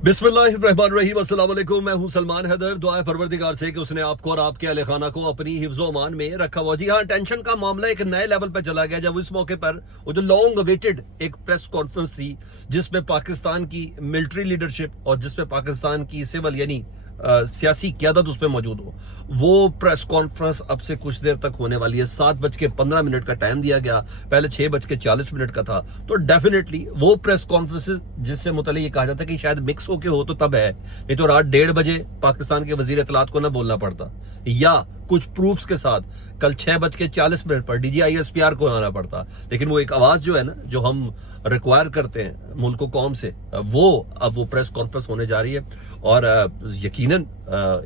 बिस्मिल्लाहिर्रहमानिर्रहीम, अस्सलाम वालेकुम। मैं हूं सलमान हैदर। दुआ परवरदिगार से कि उसने आपको और आपके अहले खाना को अपनी हिफ्ज़ो अमान में रखा हुआ। जी हाँ, टेंशन का मामला एक नए लेवल पर चला गया जब इस मौके पर वो जो लॉन्ग अवेटेड एक प्रेस कॉन्फ्रेंस थी जिसमें पाकिस्तान की मिलिट्री लीडरशिप और जिसमें पाकिस्तान की सिविल यानी सियासी क़यादत उस पर मौजूद हो, वो प्रेस कॉन्फ्रेंस अब से कुछ देर तक होने वाली है। 7:15 का टाइम दिया गया, पहले 6:40 का था। तो डेफिनेटली वो प्रेस कॉन्फ्रेंस जिससे मुतल्लिक़ ये कहा जाता है कि शायद मिक्स होके हो तो तब है, नहीं तो रात 1:30 बजे पाकिस्तान के वजीर इत्तलात को ना बोलना पड़ता, या कुछ प्रूफ्स के साथ कल 6:40 पर DGISPR को आना पड़ता। लेकिन वो एक आवाज जो है ना, जो हम रिक्वायर करते हैं मुल्क कौम से, वो अब वो प्रेस कॉन्फ्रेंस होने जा रही है। और यकीनन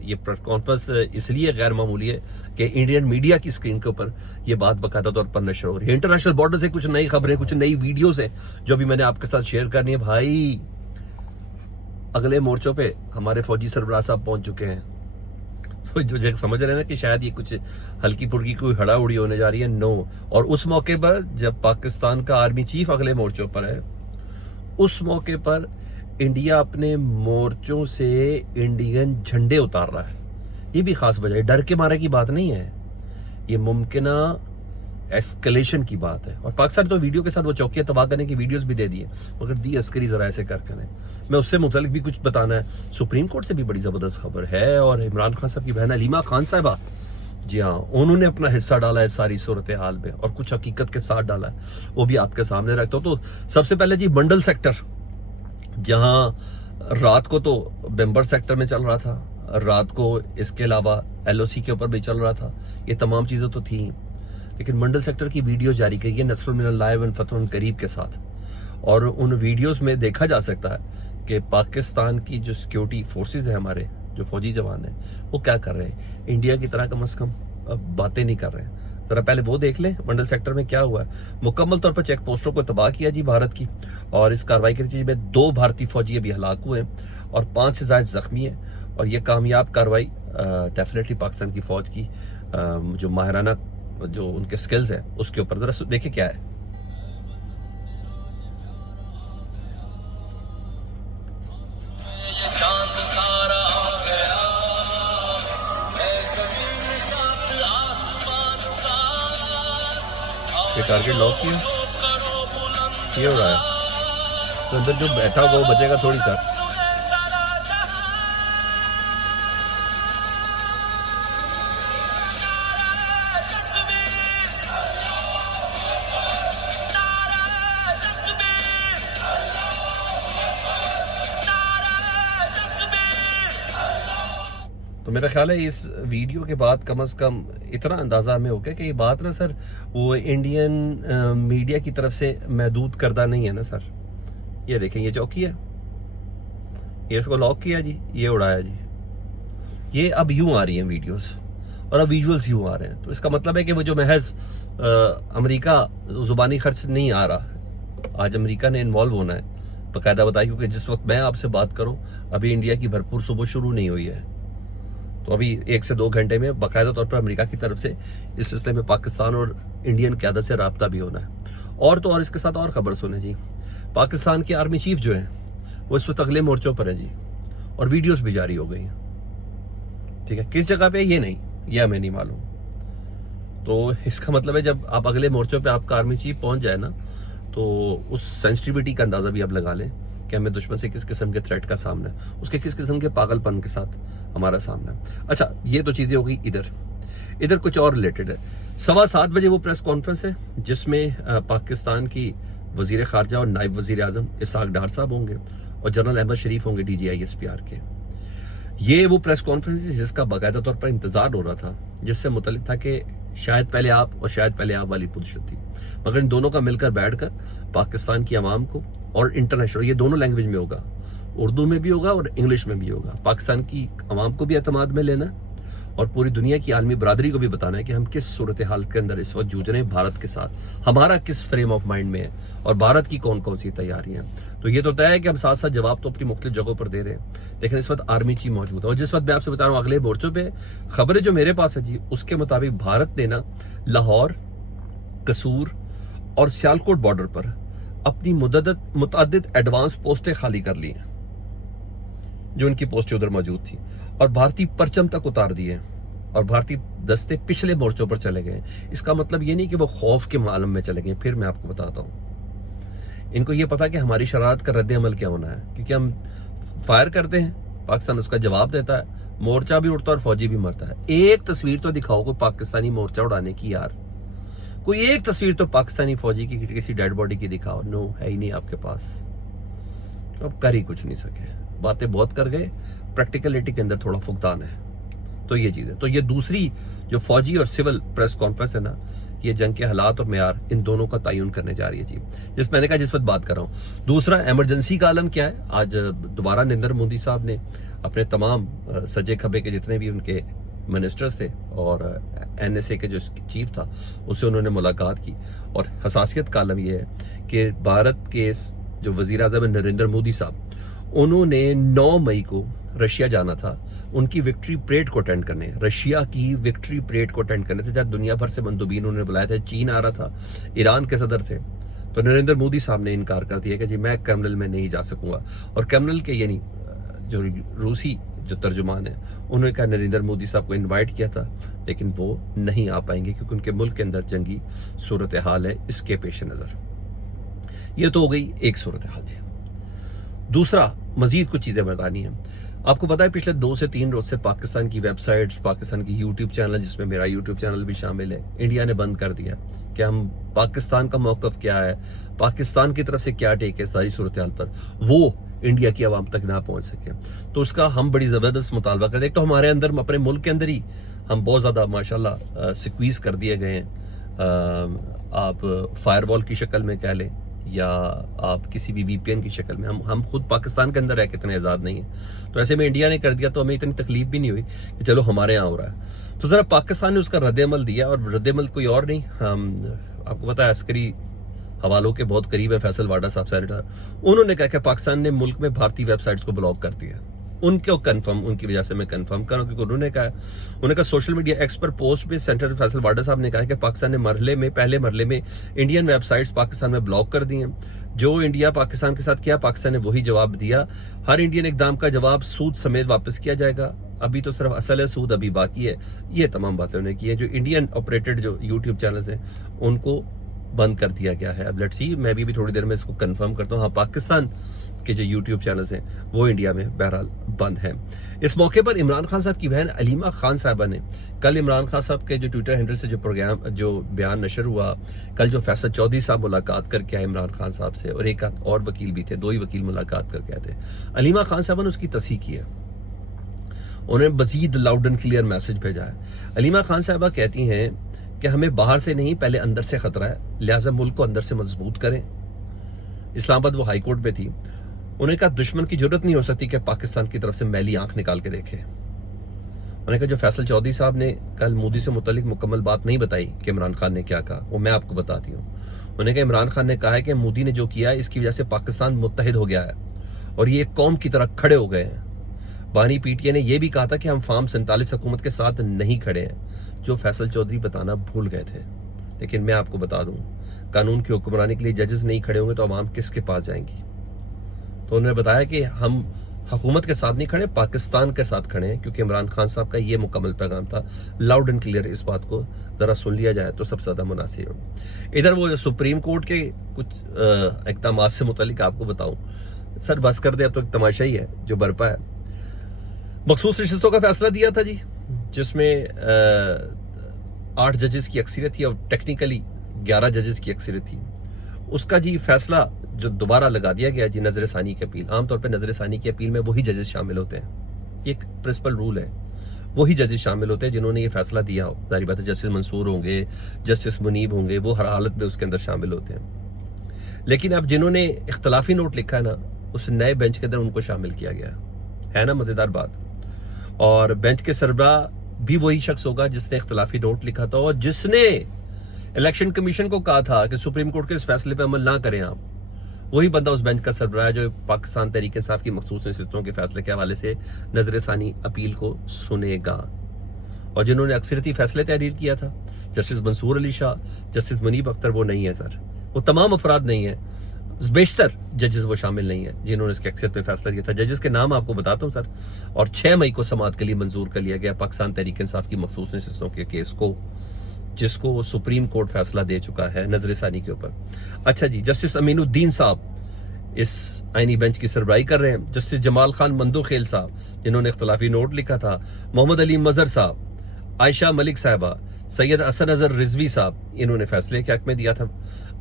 ये प्रेस कॉन्फ्रेंस इसलिए गैर मामूली है कि इंडियन मीडिया की स्क्रीन के ऊपर ये बात बाकायदा तौर पर नशर हो रही है। इंटरनेशनल बॉर्डर से कुछ नई खबरें, कुछ नई वीडियोस हैं जो अभी मैंने आपके साथ शेयर करनी है। भाई, अगले मोर्चों पे हमारे फौजी सरबराह साहब पहुंच चुके हैं। तो जो समझ रहे हैं ना कि शायद ये कुछ हल्की फुल्की कोई हड़ा उड़ी होने जा रही है, नो। और उस मौके पर जब पाकिस्तान का आर्मी चीफ अगले मोर्चों पर है, उस मौके पर इंडिया अपने मोर्चों से इंडियन झंडे उतार रहा है। ये भी खास वजह है, डर के मारे की बात नहीं है, ये मुमकिना एस्केलेशन की बात है। और पाकिस्तान तो वीडियो के साथ वो चौकियां तबाह करने की वीडियोस भी दे दिए, मगर दी अस्करी जरा ऐसे कर करें। मैं उससे मुतल्लिक भी कुछ बताना है। सुप्रीम कोर्ट से भी बड़ी जबरदस्त खबर है, और इमरान खान साहब की बहन हलीमा खान साहिबा, जी हाँ, उन्होंने अपना हिस्सा डाला है सारी सूरत हाल में और कुछ हकीकत के साथ डाला है, वो भी आपके सामने रखता हूँ। तो सबसे पहले जी, मंडल सेक्टर, जहां रात को तो बेम्बर सेक्टर में चल रहा था, रात को इसके अलावा LOC के ऊपर भी चल रहा था, ये तमाम चीजें तो थी। लेकिन मंडल सेक्टर की वीडियो जारी की है नसरुल मिनल्लाह व फतहुल करीब के साथ, और उन वीडियोस में देखा जा सकता है कि पाकिस्तान की जो सिक्योरिटी फोर्सेस है, हमारे जो फौजी जवान हैं, वो क्या कर रहे हैं, इंडिया की तरह कम से कम बातें नहीं कर रहे हैं। जरा पहले वो देख लें मंडल सेक्टर में क्या हुआ है। मुकम्मल तौर पर चेक पोस्टों को तबाह किया जी भारत की, और इस कार्रवाई के नतीजे में 2 भारतीय फौजी अभी हलाक हुए हैं और 5 से ज्यादा जख्मी हैं। और ये कामयाब कार्रवाई डेफिनेटली पाकिस्तान की फौज की जो माहिराना जो उनके स्किल्स हैं उसके ऊपर जरा देखिए क्या है। ये टारगेट लॉक किया, ये हो रहा है, तो अंदर जो बैठा होगा वो बचेगा थोड़ी सा। तो मेरा ख्याल है इस वीडियो के बाद कम से कम इतना अंदाज़ा हमें हो गया कि ये बात ना सर, वो इंडियन मीडिया की तरफ से महदूद करदा नहीं है ना सर। ये देखें, ये चौकी है, ये इसको लॉक किया जी, ये उड़ाया जी। ये अब यूं आ रही हैं वीडियोस और अब विजुअल्स यूं आ रहे हैं। तो इसका मतलब है कि वो जो महज अमेरिका जुबानी खर्च नहीं आ रहा, आज अमेरिका ने इन्वॉल्व होना है बाकायदा बताया, क्योंकि जिस वक्त मैं आपसे बात करूं अभी इंडिया की भरपूर सुबह शुरू नहीं हुई है। तो अभी 1 से 2 घंटे में बाकायदा तौर पर अमेरिका की तरफ से इस सिलसिले में पाकिस्तान और इंडियन क़यादत से राब्ता भी होना है। और तो और इसके साथ और खबर सुने जी, पाकिस्तान के आर्मी चीफ जो है वो इस वक्त अगले मोर्चों पर है जी, और वीडियोस भी जारी हो गई हैं। ठीक है, किस जगह पे ये नहीं, ये हमें नहीं मालूम। तो इसका मतलब है जब आप अगले मोर्चों पे आपका आर्मी चीफ पहुंच जाए ना, तो उस सेंसिटिविटी का अंदाजा भी आप लगा लें कि हमें दुश्मन से किस किस्म के थ्रेट का सामना है, उसके किस किस्म के पागलपन के साथ हमारा सामना है। अच्छा, ये तो चीजें हो गई। इधर कुछ और रिलेटेड है। 7:15 बजे वो प्रेस कॉन्फ्रेंस है जिसमें पाकिस्तान की वजीर खारजा और नायब वजीर आजम इसहाक डार साहब होंगे और जनरल अहमद शरीफ होंगे DGISPR के। ये वो प्रेस कॉन्फ्रेंस जिसका बाकायदा तौर पर इंतजार हो रहा था, जिससे मुतल्लिक था कि शायद पहले आप और शायद पहले आप वाली पोजीशन थी, मगर इन दोनों का मिलकर बैठकर पाकिस्तान की आवाम को, और इंटरनेशनल, ये दोनों लैंग्वेज में होगा, उर्दू में भी होगा और इंग्लिश में भी होगा, पाकिस्तान की आवाम को भी एतमाद में लेना है और पूरी दुनिया की आलमी बरादरी को भी बताना है कि हम किस सूरत हाल के अंदर इस वक्त जूझ रहे हैं भारत के साथ, हमारा किस फ्रेम ऑफ माइंड में है और भारत की कौन कौन सी तैयारियां। तो ये तो तय है कि हम साथ साथ जवाब तो अपनी मुख्तलिफ जगहों पर दे रहे हैं, लेकिन इस वक्त आर्मी चीफ मौजूद है। और जिस वक्त मैं आपसे बता रहा हूँ अगले मोर्चों पे खबरें जो मेरे पास है जी, उसके मुताबिक भारत ने ना लाहौर, कसूर और सियालकोट बॉर्डर पर अपनी मुतअद्दिद एडवांस पोस्टें खाली कर ली हैं। जो उनकी पोस्टें उधर मौजूद थी, और भारतीय परचम तक उतार दिए और भारतीय दस्ते पिछले मोर्चों पर चले गए। इसका मतलब ये नहीं कि वो खौफ के आलम में चले गए। फिर मैं आपको बताता हूँ, इनको ये पता कि हमारी शरारत का रद्द अमल क्या होना है, क्योंकि हम फायर करते हैं, पाकिस्तान उसका जवाब देता है, मोर्चा भी उड़ता है और फौजी भी मरता है। एक तस्वीर तो दिखाओ कोई पाकिस्तानी मोर्चा उड़ाने की यार, कोई एक तस्वीर तो पाकिस्तानी फौजी की किसी डेड बॉडी की दिखाओ। नो, है ही नहीं आपके पास। अब कर ही कुछ नहीं सके, बातें बहुत कर गए, प्रैक्टिकलिटी के अंदर थोड़ा फुकदान है। तो ये चीज है। तो ये दूसरी जो फौजी और सिविल प्रेस कॉन्फ्रेंस है ना, ये जंग के हालात और मेयार इन दोनों का तयन करने जा रही है जी, जिस मैंने कहा जिस वक्त बात कर रहा हूँ। दूसरा, इमरजेंसी का आलम क्या है। आज दोबारा नरेंद्र मोदी साहब ने अपने तमाम सजे खबे के जितने भी उनके मिनिस्टर्स थे और NSA के जो चीफ था उससे उन्होंने मुलाकात की, और हसासियत का आलम यह है कि भारत के जो वजीर आज़म नरेंद्र मोदी साहब, उन्होंने 9 मई को रशिया जाना था उनकी विक्ट्री परेड को अटेंड करने, रशिया की विक्ट्री परेड को अटेंड करने थे, जब दुनिया भर से मंदुबीन उन्होंने बुलाए थे। चीन आ रहा था, ईरान के सदर थे, तो नरेंद्र मोदी साहब ने इनकार कर दिया कि जी मैं क्रेमलिन में नहीं जा सकूंगा। और क्रेमलिन के यानी जो रूसी जो तर्जुमान है, उन्होंने कहा नरेंद्र मोदी साहब को इनवाइट किया था, लेकिन वो नहीं आ पाएंगे क्योंकि उनके मुल्क के अंदर जंगी सूरत हाल है। इसके पेश नज़र ये तो हो गई एक सूरत हाल जी। दूसरा, मजीद कुछ चीज़ें बतानी है। आपको पता है पिछले 2 से 3 रोज से पाकिस्तान की वेबसाइट्स, पाकिस्तान की यूट्यूब चैनल, जिसमें मेरा यूट्यूब चैनल भी शामिल है, इंडिया ने बंद कर दिया कि हम पाकिस्तान का मौक़िफ़ क्या है, पाकिस्तान की तरफ से क्या टेक है सारी सूरत हाल पर, वो इंडिया की आवाम तक ना पहुंच सके। तो उसका हम बड़ी ज़बरदस्त मुतालबा करते। एक तो हमारे अंदर, अपने मुल्क के अंदर ही हम बहुत ज़्यादा माशाल्लाह सिक्वीज़ कर दिए गए हैं। आप फायरवॉल की शक्ल में कह लें या आप किसी भी VPN की शक्ल में, हम खुद पाकिस्तान के अंदर रह के इतने आज़ाद नहीं है। तो ऐसे में इंडिया ने कर दिया तो हमें इतनी तकलीफ भी नहीं हुई कि चलो हमारे यहाँ हो रहा है। तो ज़रा पाकिस्तान ने उसका रद्द-ए-अमल दिया, और रद्द-ए-अमल कोई और नहीं, आपको पता है अस्करी हवालों के बहुत करीब है फैसल वाडा साहब सेनेटर, उन्होंने कहा कि पाकिस्तान ने मुल्क में भारतीय वेबसाइट्स को ब्लॉक कर दिया। उनके कंफर्म, उनकी वजह से मैं कंफर्म कर रहा हूं, क्योंकि उन्होंने कहा सोशल मीडिया एक्स पर पोस्ट में सेनेटर फैसल वाडा साहब ने कहा कि पाकिस्तान ने पहले मरहले में इंडियन वेबसाइट्स पाकिस्तान में ब्लॉक कर दी हैं। जो इंडिया पाकिस्तान के साथ किया, पाकिस्तान ने वही जवाब दिया। हर इंडियन इकदाम का जवाब सूद समेत वापस किया जाएगा। अभी तो सिर्फ असल है, सूद अभी बाकी है। ये तमाम बातें उन्होंने की है। जो इंडियन ऑपरेटेड जो यूट्यूब चैनल्स हैं उनको बंद कर दिया गया है। अब लेट्स सी, मैं भी थोड़ी देर में इसको कंफर्म करता हूँ। हाँ, पाकिस्तान के जो यूट्यूब चैनल्स हैं वो इंडिया में बहरहाल बंद हैं। इस मौके पर इमरान खान साहब की बहन अलीमा खान साहबा ने कल इमरान खान साहब के जो ट्विटर हैंडल से जो बयान नशर हुआ, कल जो फैसल चौधरी साहब मुलाकात करके आए इमरान खान साहब से, और एक और वकील भी थे, 2 ही वकील मुलाकात करके आए थे। अलीमा खान साहबा ने उसकी तस्दीक की है, उन्होंने मजीद लाउड एंड क्लियर मैसेज भेजा है। अलीमा खान साहबा कहती हैं कि हमें बाहर से नहीं, पहले अंदर से खतरा है, लिहाजा मुल्क को अंदर से मजबूत करें। इस्लामाबाद वो हाई कोर्ट में थी, उन्होंने कहा दुश्मन की जरूरत नहीं हो सकती कि पाकिस्तान की तरफ से मैली आंख निकाल के देखे। उन्होंने कहा जो फैसल चौधरी साहब ने कल मोदी से मुतल्लिक मुकम्मल बात नहीं बताई कि इमरान खान ने क्या कहा, वो मैं आपको बताती हूँ। उन्होंने कहा इमरान खान ने कहा है कि मोदी ने जो किया है इसकी वजह से पाकिस्तान मुत्तहिद हो गया है और ये एक कौम की तरह खड़े हो गए हैं। बानी PTI ने यह भी कहा था कि हम फार्म 47 हुकूमत के साथ नहीं खड़े हैं, जो फैसल चौधरी बताना भूल गए थे। लेकिन मैं आपको बता दूं, कानून की हुक्मरानी के लिए जजेस नहीं खड़े होंगे तो अवाम किसके पास जाएंगी। तो उन्होंने बताया कि हम हुकूमत के साथ नहीं खड़े, पाकिस्तान के साथ खड़े हैं, क्योंकि इमरान खान साहब का ये मुकम्मल पैगाम था। लाउड एंड क्लियर इस बात को जरा सुन लिया जाए तो सबसे ज्यादा मुनासिब है। इधर वो सुप्रीम कोर्ट के कुछ इक़दामात से मुतालिक आपको बताऊं, सर बस कर दे, अब तो एक तमाशा ही है जो बरपा है। मखसूस रिश्तों का फैसला दिया था जी, जिसमें 8 जजेस की अक्सरियत थी और टेक्निकली 11 जजेस की अक्सरियत थी। उसका जी फैसला जो दोबारा लगा दिया गया जी, नजर सानी की अपील। आमतौर पर नजर सानी की अपील में वही जजेस शामिल होते हैं, एक प्रिंसिपल रूल है, वही जजेस शामिल होते हैं जिन्होंने ये फैसला दिया हो। जाहिर बात है जस्टिस मंसूर होंगे, जस्टिस मुनीब होंगे, वो हर हालत में उसके अंदर शामिल होते हैं। लेकिन अब जिन्होंने इख्तलाफी नोट लिखा है ना, उस नए बेंच के अंदर उनको शामिल किया गया है ना, मजेदार बात। और बेंच के सरबराह भी वही शख्स होगा जिसने इख्तलाफी नोट लिखा था और जिसने इलेक्शन कमीशन को कहा था कि सुप्रीम कोर्ट के इस फैसले पर अमल ना करें आप। वही बंदा उस बेंच का सरबराह है जो पाकिस्तान तहरीक इंसाफ की मखसूस नशिस्तों के फैसले के हवाले से नजर सानी अपील को सुनेगा। और जिन्होंने अक्सरियती फैसले तहरीर किया था, जस्टिस मंसूर अली शाह, जस्टिस मुनीब अख्तर, वो नहीं है सर, वो तमाम अफराद नहीं है। बेशतर जजेस वो शामिल नहीं है जिन्होंने इसके अक्सरियत में फैसला दिया था। जजेस के नाम आपको बताता हूँ सर। और 6 मई को समाअत के लिए मंजूर कर लिया गया पाकिस्तान तहरीक इंसाफ की मखसूस नशिस्तों के केस को, जिसको सुप्रीम कोर्ट फैसला दे चुका है नजर सानी के ऊपर। अच्छा जी, जस्टिस अमीनुद्दीन साहब इस आईनी बेंच की सरबराही कर रहे हैं। जस्टिस जमाल खान मंदोखेल साहब जिन्होंने इख्तलाफी नोट लिखा था, मोहम्मद अली मजहर साहब, आयशा मलिक साहिबा, सैयद असन अजहर रिजवी साहब, इन्होंने फैसले के हक में दिया था।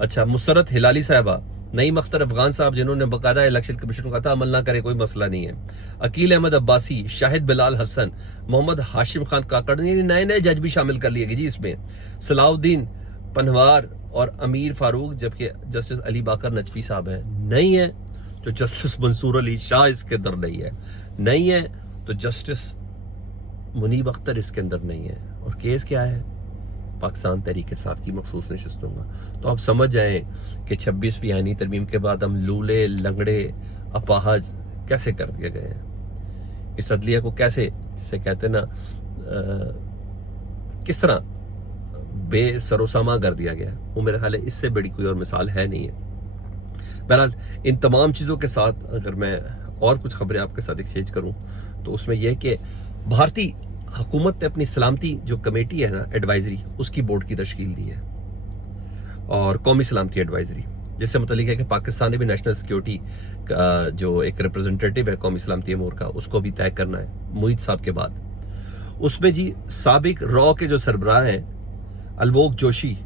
अच्छा, मुसरत हिलाली साहिबा, नईम अख्तर अफगान साहब जिन्होंने बकायदा इलेक्शन कमीशन का था अमल ना करे कोई मसला नहीं है, अकील अहमद अब्बासी, शाहिद बिलाल हसन, मोहम्मद हाशिम खान काकड़, नए नए जज भी शामिल कर लिए गए जी इसमें, सलाउद्दीन पनवार और अमीर फारूक, जबकि जस्टिस अली बाकर नजफी साहब हैं। नहीं है तो जस्टिस मंसूर अली शाह इसके अंदर नहीं है, नहीं है तो जस्टिस मुनीब अख्तर इसके अंदर नहीं है। और केस क्या है? पाकिस्तान तहरीक इंसाफ की मखसूस नशिस्तों का। तो आप समझ जाएं कि 26वीं आईनी तरमीम के बाद हम लूले लंगड़े अपाहज कैसे कर दिए गए हैं। इस अदलिया को कैसे, जिसे कहते हैं ना, किस तरह बेसरोसामा कर दिया गया, वो मेरे ख्याल है इससे बड़ी कोई और मिसाल है नहीं है। बहरहाल इन तमाम चीज़ों के साथ अगर मैं और कुछ खबरें आपके साथ एक्सचेंज करूं तो उसमें यह कि भारतीय हुकूमत ने अपनी सलामती जो कमेटी है ना एडवाइजरी, उसकी बोर्ड की तश्कील दी है, और कौमी सलामती एडवाइजरी, जिससे मुतल्लिक है कि पाकिस्तान ने भी नेशनल सिक्योरिटी का जो एक रिप्रेजेंटेटिव है कौमी सलामती अमूर का, उसको भी तय करना है मुईद साहब के बाद। उसमें जी साबिक रॉ के जो सरबराह हैं अलवोक जोशी,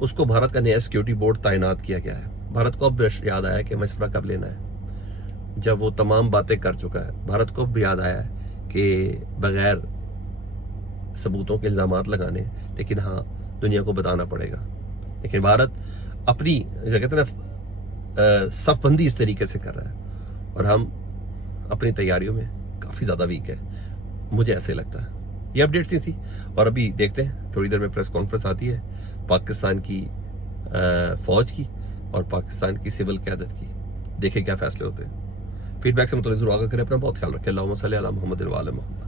उसको भारत का नया सिक्योरिटी बोर्ड तैनात किया गया है। भारत को अब याद आया कि मशवरा कब लेना है, जब वो तमाम बातें कर चुका है। भारत को अब याद आया है कि बगैर सबूतों के इल्जामात लगाने, लेकिन हाँ दुनिया को बताना पड़ेगा। लेकिन भारत अपनी कहते हैं ना सफबंदी इस तरीके से कर रहा है, और हम अपनी तैयारियों में काफ़ी ज़्यादा वीक है, मुझे ऐसे लगता है। ये अपडेट्स ही थी, और अभी देखते हैं थोड़ी देर में प्रेस कॉन्फ्रेंस आती है पाकिस्तान की फौज की और पाकिस्तान की सिविल क़यादत की, देखें क्या फैसले होते हैं। फीडबैक से मतलब जरूर आगाह करें, अपना बहुत ख्याल रखें। अल्लाहुम्मा सल्ली अला मुहम्मद व आले मुहम्मद।